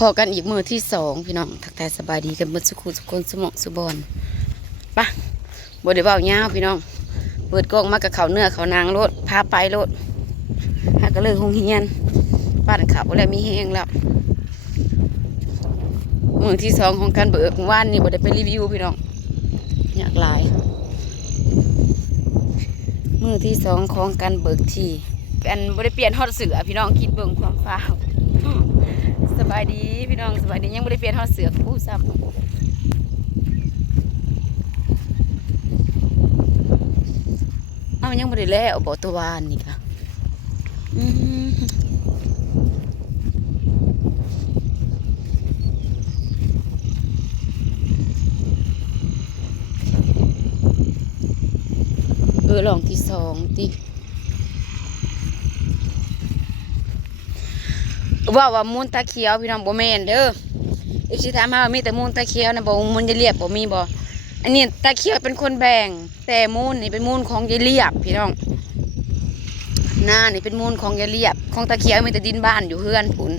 พอกันอีกมือที่สองพี่น้องทักทายสบายดีกันหมดสุขุสุคนสมองสุบอนปะบ่ได้เบาเงาพี่น้องเปิดกล้องมากับเขาเนื้อเขานางรถพาไปรถหาก็เลยหงเฮียนบ้านเขาแล้วมีแห้งแล้วมือที่สองของการเบิกว่านนี่บ่ได้ไปรีวิวพี่น้องอยากหลายมือที่สองของการเบิกที่กันบ่ได้เปลี่ยนฮอดเสือพี่น้องคิดเบิ่งความฟ้าวสบายดีพี่น้องสบายดียังบ่ได้เปลี่ยนฮอดเสือผู้ซ้ำเอายังบ่ได้แล้วบ่ตัววานนี่ค่ะลองที่สองติว่ามูลตะเคียวพี่น้องบ่แม่นเด้ออีกสิถามมาว่ามีแต่มูลตะเคียวนะบ่มูลยายเรียบบ่มีบ่อันนี้ตะเคียวเป็นคนแบ่งแต่มูลนี่เป็นมูลของยายเรียบพี่น้องหน้านี่เป็นมูลของยายเรียบของตะเคียวมีแต่ดินบ้านอยู่เฮือนผุน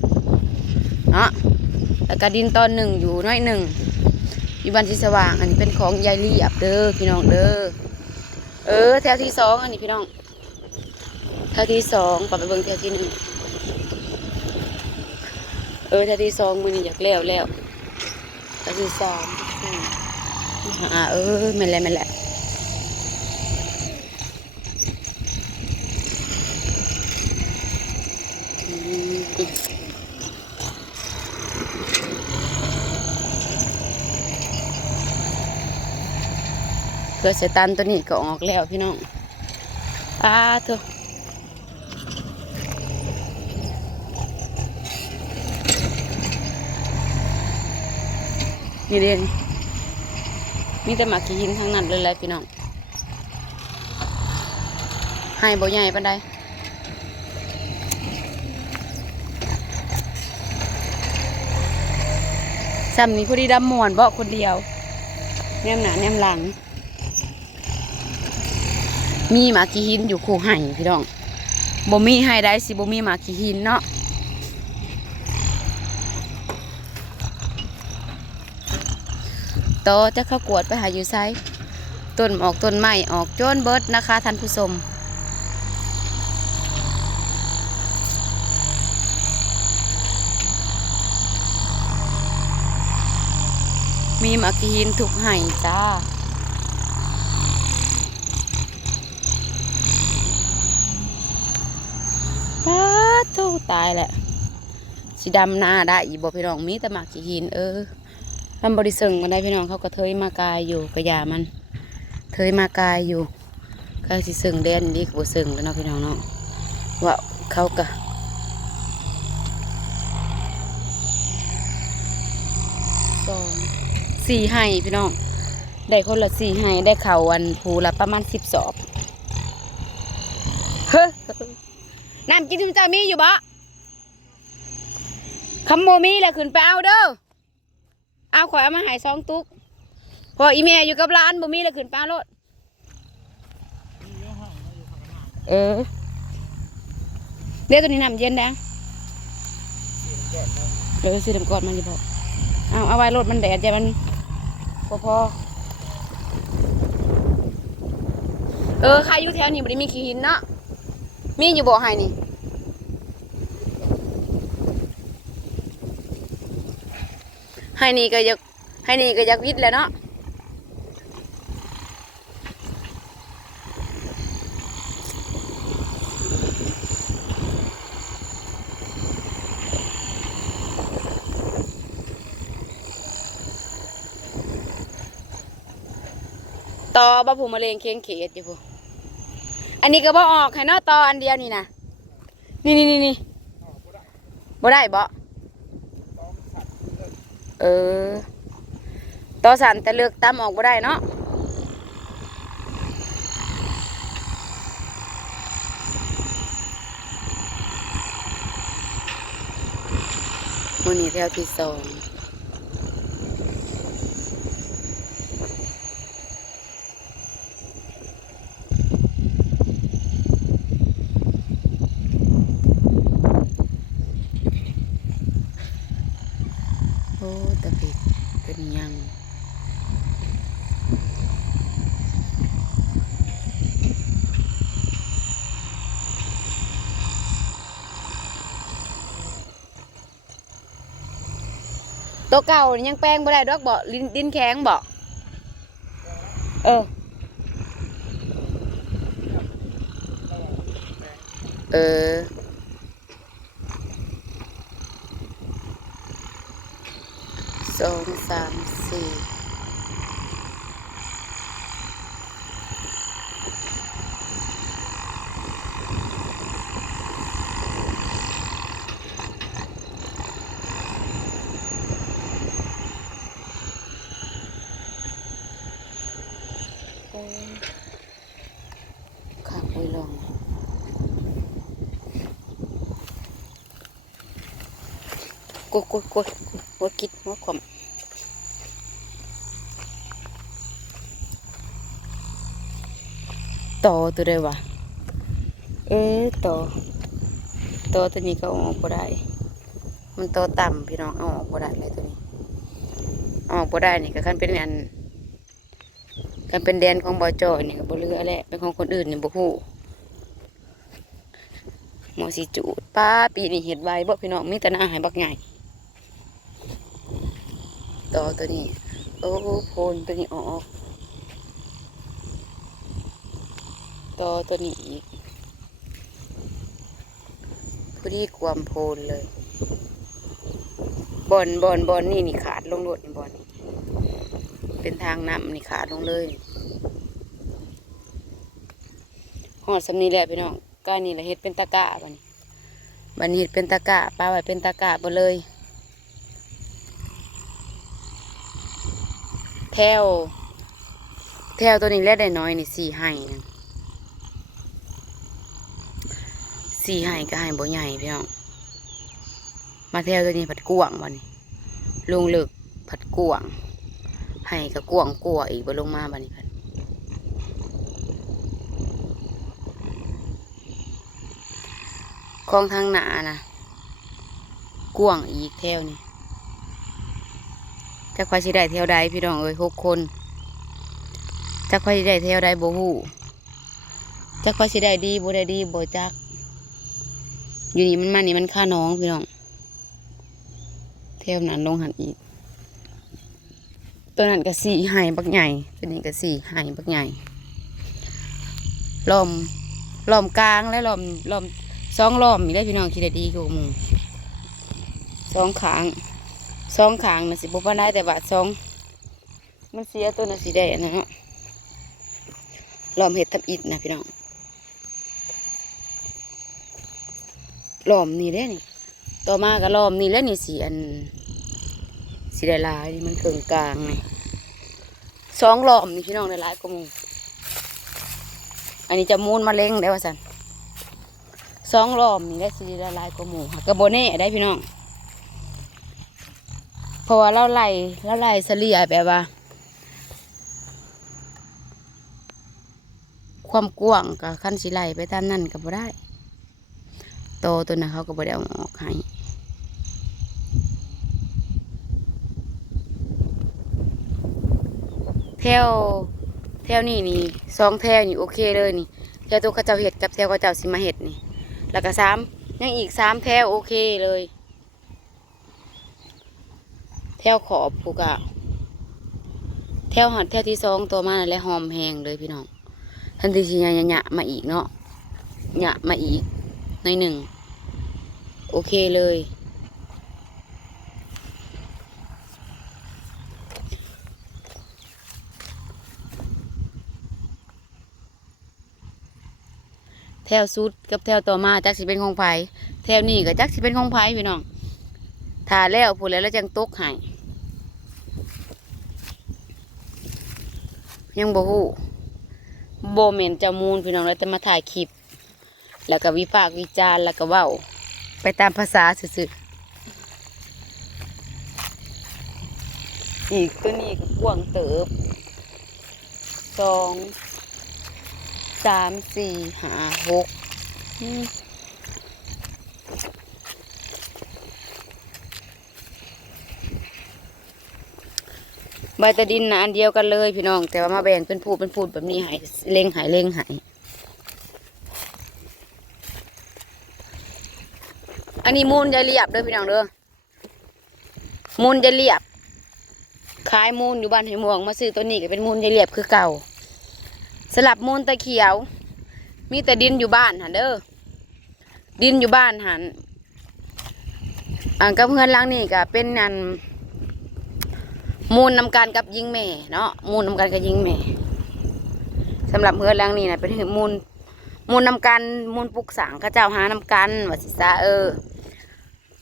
เนาะแล้วก็ดินตอนหนึ่งอยู่น้อยหนึ่งอยู่บ้านที่สว่างอันนี้เป็นของยายเรียบเด้อพี่น้องเด้อแถวที่สองอันนี้พี่น้องแถวที่สองปรับไปเบิ่งแถวที่หนึ่งแถวที่สองมือนี่อยากแล้วแถวที่สามแม่นแหละเพื่อจะตันตัวนี้ก็ออกแล้วพี่น้องเถอะนี่เด่นมีแต่หมากขี้หินทั้งนั้นเลยพี่น้องให้บ่ใหญ่ปานใดซ้ำนี้พอดีดำม่วนบ่คนเดียวแนมหน้าแนมหลังมีหมากขี้หินอยู่คู่ไห่พี่น้องบ่มีให้ได้สิบ่มีหมากขี้หินเนาะต่อจะเข้ากวดไปหาอยู่ไซต้นออกต้นไม้ออกโจนเบิร์ดนะคะท่านผู้ชมมีหมากขี้หินถูกไห่จ้าตู้ตายแหละสีดำหน้าได้อีบ่พี่น้องมีแต่หมากขี้หินทำบริสึงกันได้พี่น้องเขาก็เทยมากายอยู่กระยามันเทยมากายอยู่ก็สิสึงเด่นดีกว่าสึงแล้วเนาะพี่น้องเนาะว่าเขาก็4 ให้พี่น้องได้คนละ4 ให้ได้เข่าวันผูละประมาณ10 สอบน้ำกินทุ่มเจ้ามีอยู่บ่คำโมมีแหละขึ้นไปเอาเด้อเอาข่อยเอามาหาย2 ตุ๊กพออีเมย์อยู่กับร้านบ่มีแหละขึ้นไปเอารถเดี๋ยวตัวนี้น้ำเย็นแดงซื้อน้ำกอดมันจะพอเอาไว้รถมันแดดใจมันพอใครอยู่แถวนี้บ่ได้มีขี้หินเนาะมีอยู่บ่ให้นี่ให้นี่ก็อยากวิทย์แล้วเนาะต่อบ่ผู้มะเร็งเคียงเขตอยู่ผู้อันนี้ก็บ่ออกให้เนาะต่ออันเดียวนี่นะนี่บ่ได้บ่ต่อสันแต่เลือกตั้มออกบ่ได้เนาะมื้อนี้แถวที่สอง อ้ตะเพ็ดเป็นยังตัวเก่ายังแป้งบ่ได้ดอกบ่ดินแข็งบ่เออเออ2 3 4ข้าไปลองกดหัวคิดหัวความต่อตัวได้วะต่อตัวนี้ก็เอาออกบ่ได้มันต่อต่ำพี่น้องเอาออกบ่ได้เลยตัวนี้เอาออกบ่ได้นี่ก็คันเป็นอันกันเป็นแดนของบ่อจอยนี่ก็บ่เหลือแหละเป็นของคนอื่นนี่บ่ฮู้หมอสิจูดป้าปีนี้เฮ็ดไว้บ่พี่น้องมีแต่หน้าหายบักใหญ่ต่อตัวนี้โอ้โพนตัวนี้ออกต่อตัวนี้อีกพอดีความโพนเลยบอนนี่ขาดลงโลดนี่บอนนี่เป็นทางน้ำนี่ขาดลงเลยหอดสำนีแหละพี่น้องก้านี่แหละเฮ็ดเป็นตะกะบันนี้เฮ็ดเป็นตะกะปลาไว้เป็นตะกะหมดเลยแถวตัวนี้แลได้น้อยนี่4 ไห่4 ไห่ก็ไห่บ่ใหญ่พี่น้องมาแถวตัวนี้ผัดกวางบันนี้ลงเลิกผัดกวางไห่กับกวางกลัวอีกบ่ลงมาบันนี้พันคลองทางหนานะกวางอีกแถวนี่จักพาสิได้แถวใดพี่น้องเอ้ย6 คนจักพาสิได้แถวใดบ่ฮู้จักพาสิได้ดีบ่ได้ดีบ่จักอยู่นี่มันค่าน้องพี่น้องแถวนั้นลงหันอีกตัวนั้นก็4 ไห่บักใหญ่ตัวนี้ก็4 ไห่บักใหญ่ล้อมกลางและล้อม2 ล้อมมีได้พี่น้องคิดได้ดีกว่าหมู่2 ข้างน่ะสิบ่ปานใดแต่ว่า2มันเสียตัวน่ะสิได้อันนั้นเนาะล้อมเฮ็ดทำอิฐนะพี่น้องล้อมนี่เด้นี่ต่อมาก็ล้อมนี่แล้วนี่สิได้หลายนี่มันเคิงกลางนี่2 ล้อมนี่พี่น้องได้หลายกว่าหมู่อันนี้จะมูลมะเร็งได้ว่าซั่น2 ล้อมนี่ได้สิได้หลายกว่าหมู่ก็บ่แน่ได้พี่น้องเพราะว่าเราไล่เฉลี่ยแบบว่าความกว้างกับคันสิไล่ไปตามนั่นก็บ่ได้โตตัวนั้นเขาก็บ่ได้เอาออกให้แถวนี่2 แถวนี่โอเคเลยนี่แถวตัวเขาเจ้าเห็ดกับแถวเขาเจ้าสิมาเห็ดนี่แล้วก็3ยังอีก3 แถวโอเคเลยแถวขอบผูกอะแถวที่2ตัวมาแล้วหอมแหงเลยพี่น้องทันทีสิหยะมาอีกเนาะหยะมาอีกใน1โอเคเลยแถวสุดกับแถวต่อมาจักสิเป็นของไผแถวนี้ก็จักสิเป็นของไผพี่น้องถ้าแล้วพูดแล้วจังตกให้ยังบ่ฮู้บ่แม่นเจ้ามูลพี่น้องแล้วแต่มาถ่ายคลิปแล้วก็วิพากษ์วิจารณ์แล้วก็เว้าไปตามภาษาซื่อๆอีกตัวนี้ก็กว้างเติบ2 3 4 5 6 ใบตะดินนะอันเดียวกันเลยพี่น้องแต่ว่ามาแบ่งเป็นพูดแบบนี้หายเล็งหายอันนี้มูลจะเรียบเด้อพี่น้องเด้อมูลจะเรียบขายมูลอยู่บ้านไหม่วงมาซื้อตัวนี้ก็เป็นมูลจะเรียบคือเก่าสลับมูลตะเขียวมีแต่ดินอยู่บ้านหันเด้อดินอยู่บ้านหันกับเพื่อนหล้างนี่ก็เป็นอันมูลนำการกับยิงแม่เนาะมูลนำการกับยิงแม่สำหรับเพื่อนหล้างนี่นะเป็นมูลนำการมูลปลุกสังข้าเจ้าหานำกันว่าสิซา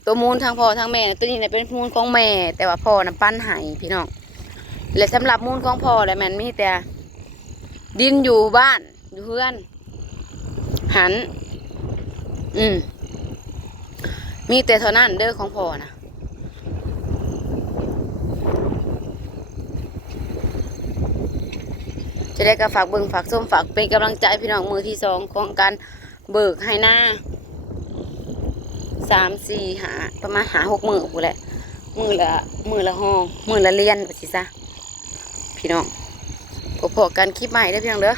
ตัวมูลทางพ่อทางแม่ตัวนี้เป็นมูลของแม่แต่ว่าพ่อนำปั้นให้พี่น้องและสำหรับมูลของพ่อและแม่มีแต่ดินอยู่บ้านอยู่เพื่อนหันมีแต่เท่านั้นเด้อของพ่อนะจะได้ก็ฝากเบิ่งฝากส้มฝากเป็นกำลังใจพี่น้องมือที่2ของการเบิกให้หน้า3 4หาประมาณ6 มือกูแหละมือละห้องมือละเรียนไปสิซะพี่น้องพอกันคลิปใหม่ได้เพียงเด้อ